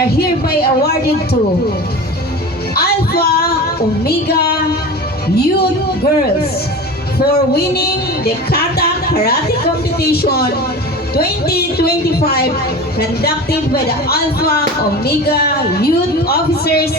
are hereby awarded to Alpha Omega Youth Girls for winning the Kata Karate Competition 2025 conducted by the Alpha Omega Youth Officers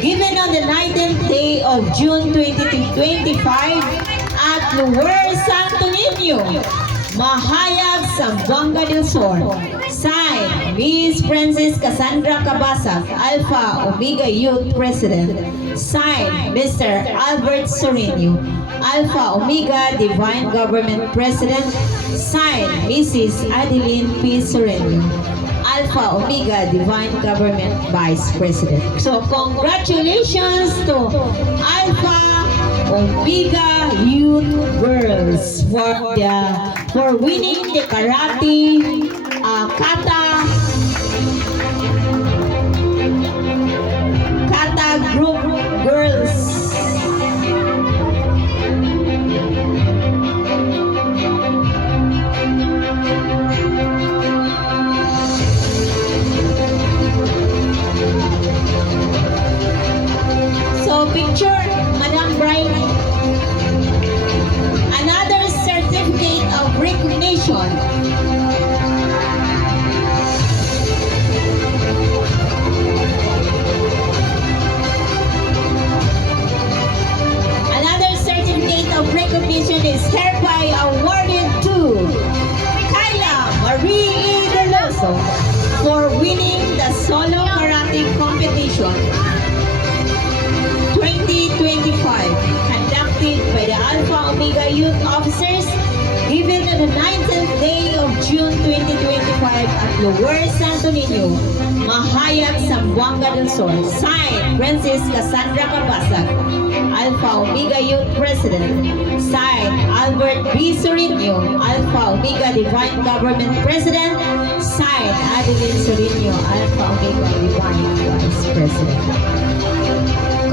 given on the 19th day of June 2025 at Luwer Santo Niño, Mahayag, Zamboanga del Sur. Signed, Miss Princess Cassandra Cabasag, Alpha Omega Youth President. Signed, Mr. Albert Sorino, Alpha Omega Divine Government President. Signed, Mrs. Adeline P. Sorino, Alpha Omega Divine Government Vice President. So congratulations to Alpha Omega Youth Girls for winning the karate kata group girls. So picture Madam Bryony. Another certificate of recognition. Another certificate of recognition is hereby awarded to Kyla Marie E. Deloso for winning the solo karate competition 2025 conducted by the Alpha Omega Youth Officers given on the 19th day of June 2025 at Luwer Santo Niño, Mahayag, Zamboanga del Sur. Signed, Princess Cassandra Cabasag, Alpha Omega Youth President. Signed, Albert B. Sorino, Alpha Omega Divine Government President. Signed, Adeline Sorino, Alpha Omega Divine Vice President.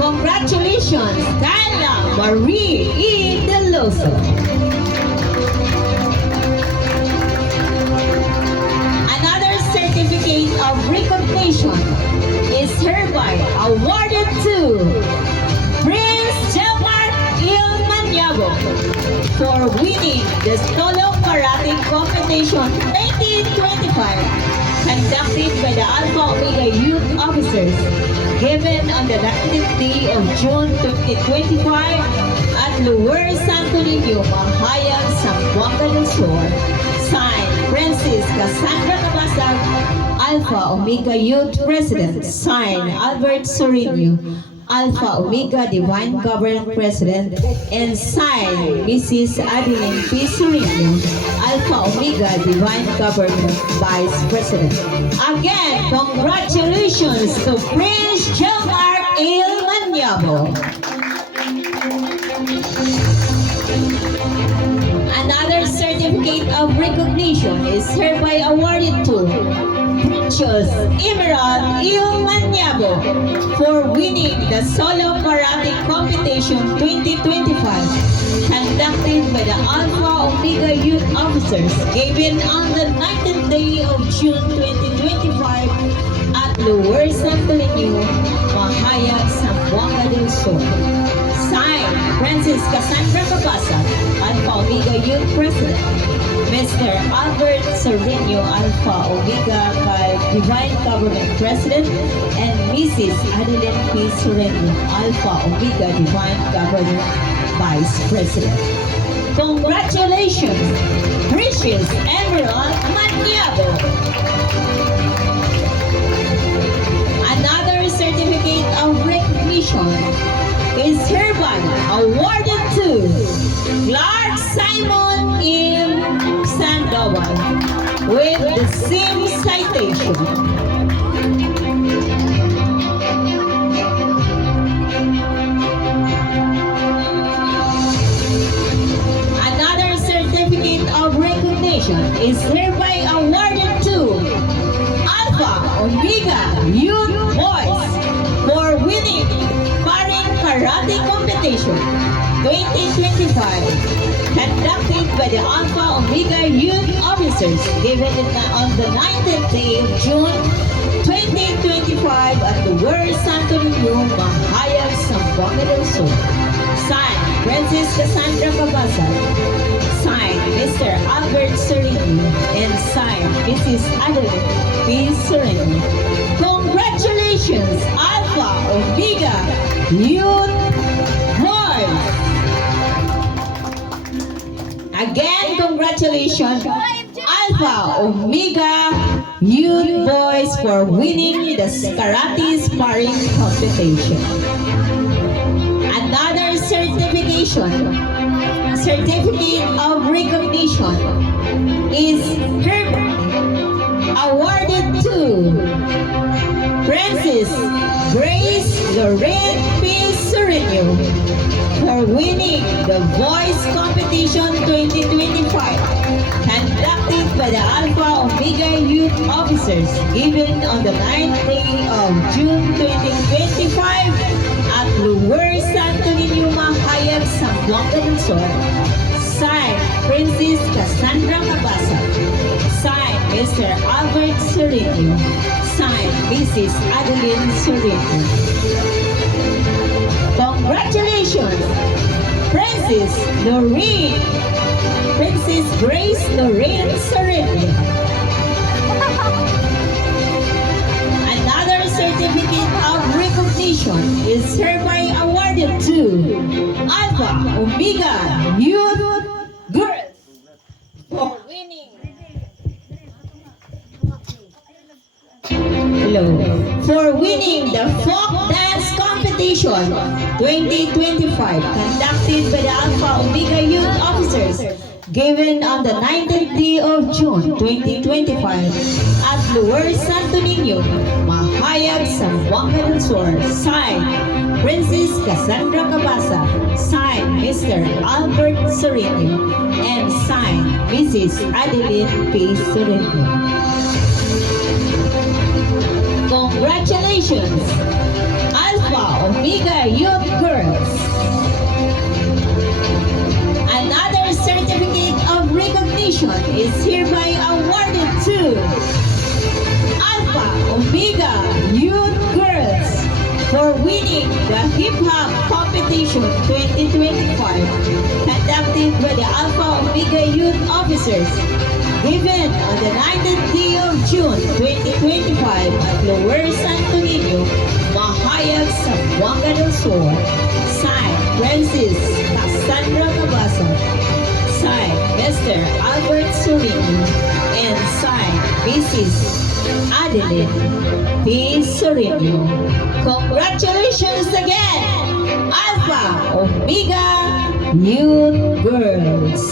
Congratulations, Kyla Marie E. Deloso. Another certificate of recognition is hereby awarded to Prince Jelmar Ilmanyabo for winning the Solo Karate Competition 2025 conducted by the Alpha Omega Youth Officers given on the 19th day of June 2025 at Luwer Santo Niño, Mahayag, Zamboanga del Sur. Signed, Princess Cassandra Cabasag, Alpha Omega Youth President. Signed, Albert Sorino, Alpha Omega Divine Government President. And signed, Mrs. Adeline P. Sorino, Alpha Omega Divine Government Vice President. Again, congratulations to Prince Jelmar Ilmanyabo. Another certificate of recognition is hereby awarded to Princess Emerald Ilmanyabo for winning the Solo Karate Competition 2025 conducted by the Alpha Omega Youth Officers given on the 19th day of June 2025 at Luwer Santo Niño, Mahayag, Zamboanga del Sur. Signed, Princess Cassandra Cabasag, Alpha Omega Youth President. Mr. Albert Sorino, Alpha Omega Divine Government President. And Mrs. Adeline P. Sorino, Alpha Omega Divine Government Vice President. Congratulations, Precious Emerald Manyabo. Another certificate of recognition is hereby awarded to Clark Simon M. Sandoval with the same citation. Another certificate of recognition is hereby awarded to Alpha Omega Youth Boys for winning Paring Karate Competition 2025 conducted by the Alpha Omega Youth Officers given on the 19th day of June 2025 Lower Santo Niño, Mahayag, Zamboanga del Sur. Signed, Francis Cassandra Cabasa. Signed, Mr. Albert Sereno. And signed, Mrs. Adeline P. Sereno. Congratulations, Alpha Omega Youth Boys! Again, congratulations, Alpha Omega Youth Boys for winning the karate sparring competition. Another certificate of recognition is awarded to Francis Grace Lorraine P. Sereno for winning the Voice Competition 2025 conducted by the Alpha Omega Youth Officers given on the 9th day of June 2025 at Lower Santo Niño, Mahayag, Zamboanga del Sur. Signed, Princess Cassandra Cabasa. Signed, Mr. Albert Sereno. Signed, Mrs. Adeline Sereno. Congratulations, Princess Grace Lorraine Sereno. Another certificate of recognition is hereby awarded to Alpha Omega Youth Girls for winning. For winning the Folk Dance Competition 2025 conducted by the Alpha Omega Youth Officers given on the 19th day of June 2025 at Lower Santo Niño, Mahayag, Zamboanga del Sur. Signed, Princess Cassandra Cabasa. Signed, Mr. Albert Sereno. And signed, Mrs. Adeline P. Sereno. Congratulations, Alpha Omega Youth Girls. Another certificate of recognition is hereby awarded to Alpha Omega Youth Girls for winning the Hip Hop Competition 2025 conducted by the Alpha Omega Youth Officers given on the 19th day of June 2025 at Lower Santo Niño, Mahayag, Zamboanga del Sur. Signed, Francis Cassandra Cabasa. Signed, Mr. Albert Sereno. And signed, Mrs. Adeline P. Sereno. Congratulations again, Alpha Omega Youth Girls.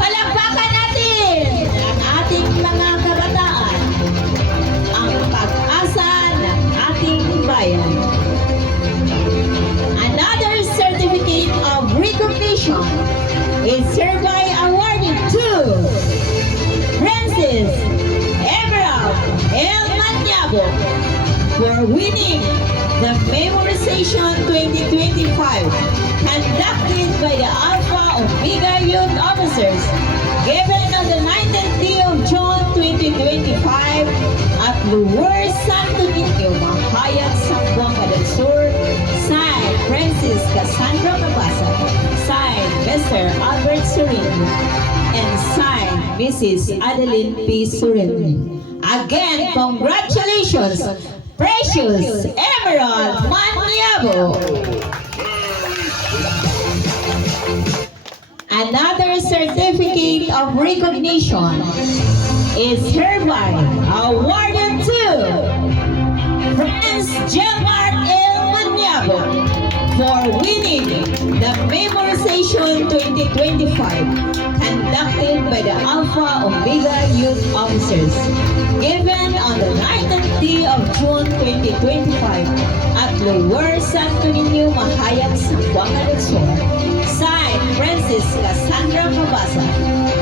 Palakpakan natin ang ating mga kabataan, ang pag-asa ng ating bayan. Another certificate of recognition is hereby awarded to Francis Emerald L. Manyabo for winning the Memorization 2025 conducted by the Alpha Omega Youth Officers given on the 19th day of June 2025 at Lower Santo Niño, Mahayag, Zamboanga del Sur. Signed, Francis Cassandra Cabasa. Signed, Mr. Albert Sereno. And signed, Mrs. Adeline P. Sereno. Again, congratulations, Precious Emerald Manyabo. Another certificate of recognition is hereby awarded to Prince Gelmar L. Manyabo for winning the Memorization 2025 conducted by the Alpha Omega Youth Officers given on the 19th day of June 2025 at Lower Santo Niño, Mahayag, Zamboanga del Sur. Signed, Francis Cassandra Cabasa.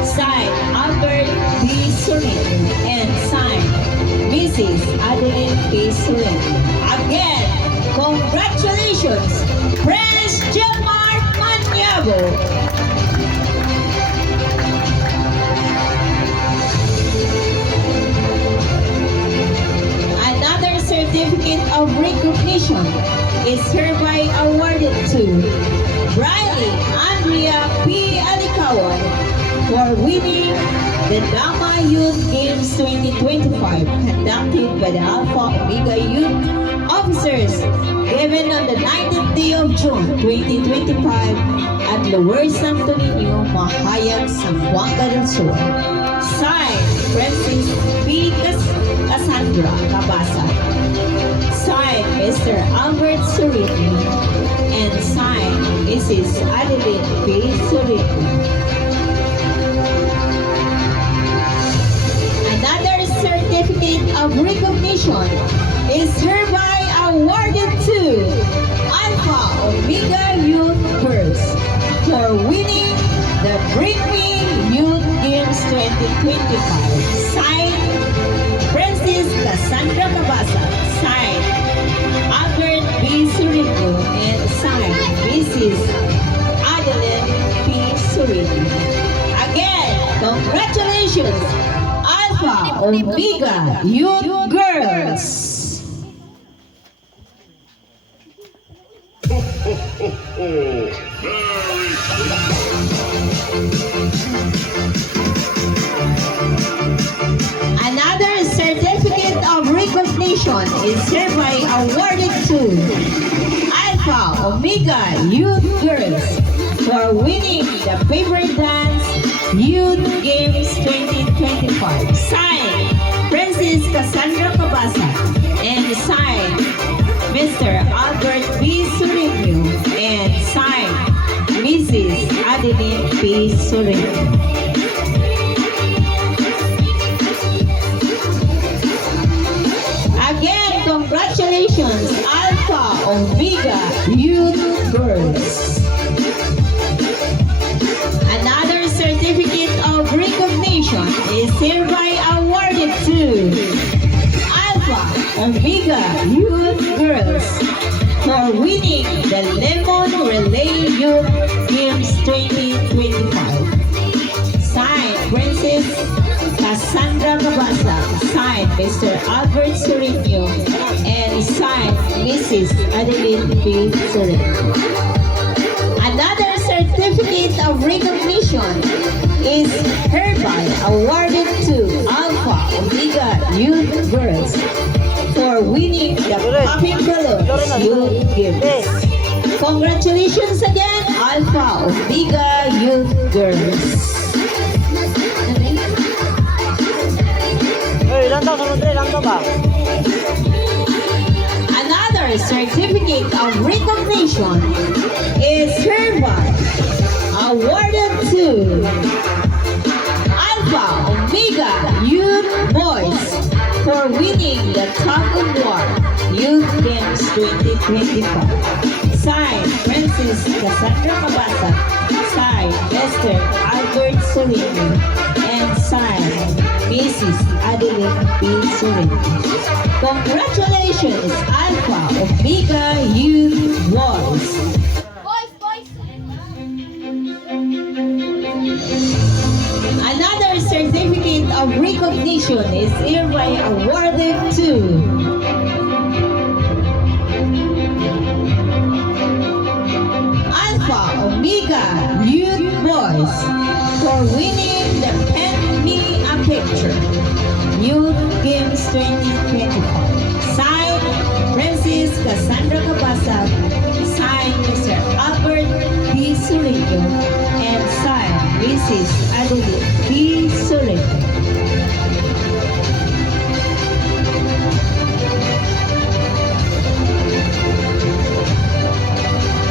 Signed, Albert P. Sereno. And signed, Mrs. Adeline P. Sereno. Again, congratulations, Prince Gelmar Manyabo. of recognition is hereby awarded to Briley Andrea P. Alikawan for winning the Dama Youth Games 2025 conducted by the Alpha Omega Youth Officers given on the 19th day of June 2025 at Lower Santo Niño, Mahayag, Zamboanga del Sur. Signed, Francis P. Cassandra Cabasa. Signed, Mr. Albert Suriti. And signed, Mrs. Adeline P. Suriti. Another certificate of recognition is hereby awarded to Alpha Omega Youth Girls for winning the Bring Me Youth Games 2025. Signed, Francis Cassandra Cabasa. Signed, Albert B. Surito. And signed, Mrs. Adeline P. Surito. Again, congratulations, Alpha Omega Youth Girls. Another certificate of recognition is hereby awarded to Alpha Omega Youth Girls for winning the Paper Dance Youth Games 2025. Signed, Francis Cassandra Cabasa. And signed, Mr. Albert B. Surigno. And signed, Mrs. Adeline P. Surigno. Again, congratulations, Alpha Omega Youth Girls. Another certificate of recognition is hereby awarded to Alpha Omega Youth Girls for winning the Lemon Relay Youth Games 2025. Signed, Princess Cassandra Cabasa. Signed, Mr. Albert Surigno. And signed, Mrs. Adeline P. Surigno. Another certificate of recognition is hereby awarded to Alpha Omega Youth Girls for winning the Popping Balloons Youth Games. Congratulations again, Alpha Omega Youth Girls. Another certificate of recognition is hereby awarded to Alpha Omega Youth Boys for winning the Tug of War Youth Games 2025. Signed, Francis Cassandra Cabasa. Signed, Mr. Albert Surigno. And signed, Mrs. Adeline P. Surigno. Congratulations, Alpha Omega Youth Boys. Another certificate of recognition is hereby awarded to Alpha Omega Youth Boys for winning the Pen Me a Picture Youth Games 2025. Signed, Francis Cassandra Cabasa. Signed, Mr. Albert B. Surigno. And signed, Mrs. Adeline P. Surigno.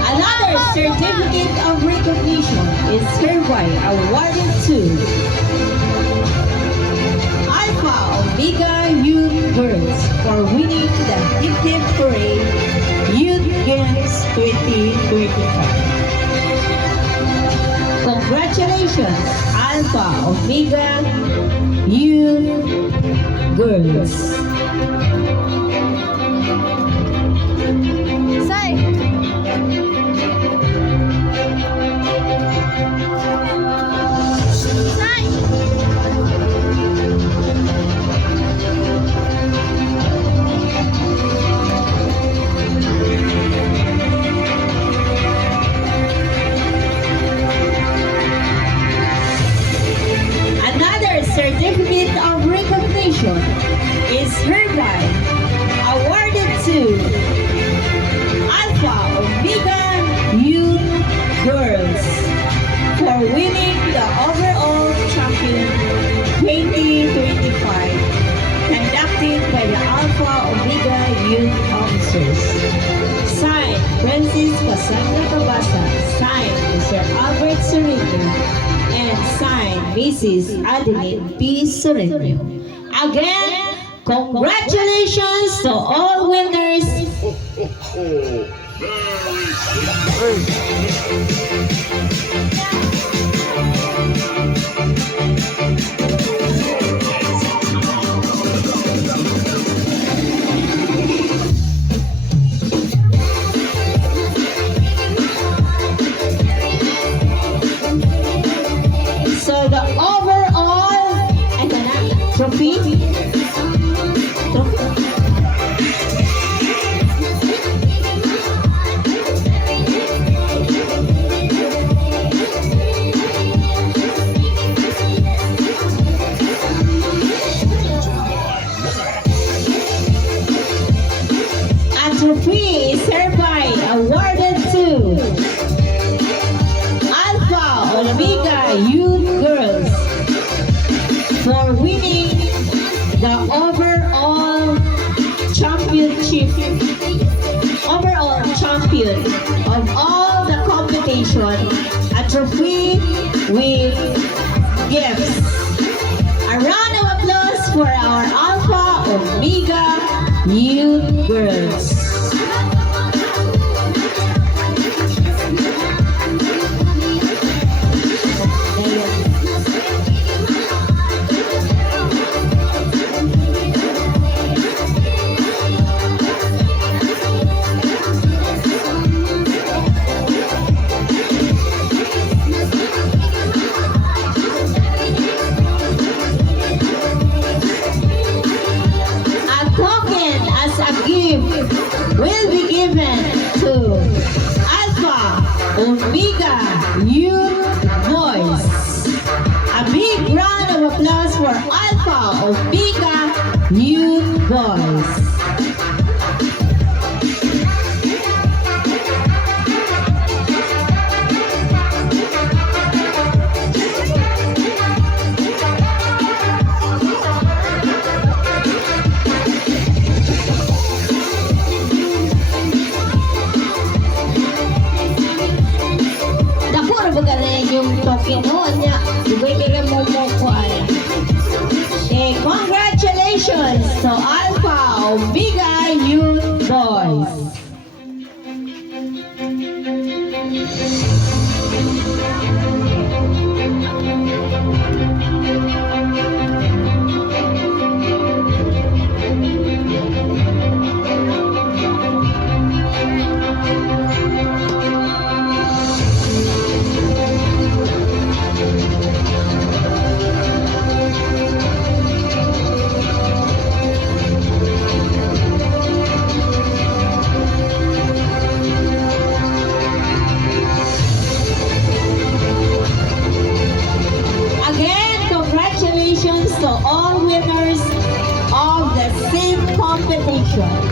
Another certificate of recognition is hereby awarded to Alpha Omega Youth Girls for winning the Hip Hip Parade Youth Games 2025. Congratulations, Alpha Omega Youth Girls. Mrs. Adeline P. Sureno. Again, congratulations to all winners. So the overall trophy. A trophy is hereby awarded to Alpha Omega Youth Girls for winning the overall champion of all the competition, a trophy with gifts. A round of applause for our Alpha Omega Youth Girls. Will be given to Alpha Omega Youth Boys. A big round of applause for Alpha Omega Youth Boys. Yung token niya, ibig kaya mo ko ay. Congratulations to Alpha Omega Youth Boys. To all winners of the same competition.